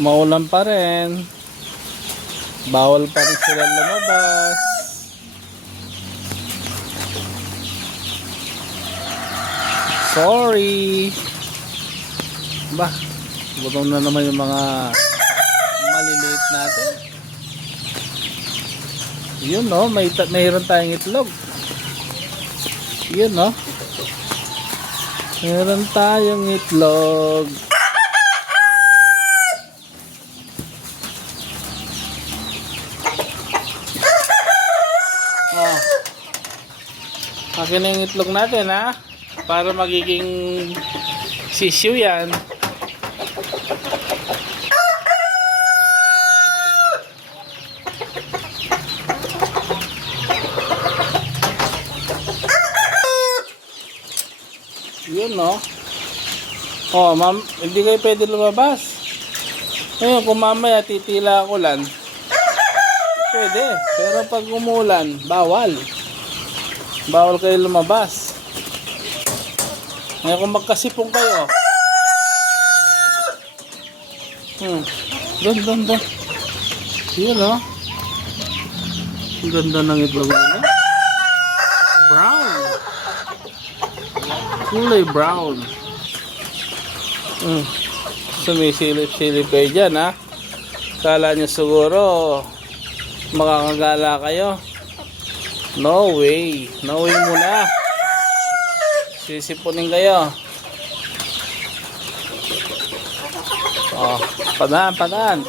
Maulan pa rin. Bawal pa rin sila lumabas. Sorry. Ba, gutom na naman yung mga maliliit natin. Yun no, mayroon tayong itlog. Yun no. Mayroon tayong itlog. Oh. Akin na yung itlog natin ha. Para magiging sisiu yan. Yun no. Oh ma'am, hindi kayo pwede lumabas. Ngayon kung mamaya titila ako lang, pwede. Pero pag umulan, bawal. Bawal kayo lumabas. Ngayon kung magkasipong kayo, doon. Yun no. Ang ganda ng itlog nila. Brown. Kulay brown. Sumisilip-silip kayo dyan ha. Kala nyo siguro makakagala kayo. No way. No way muna. Sisipunin kayo. Oh, padaan.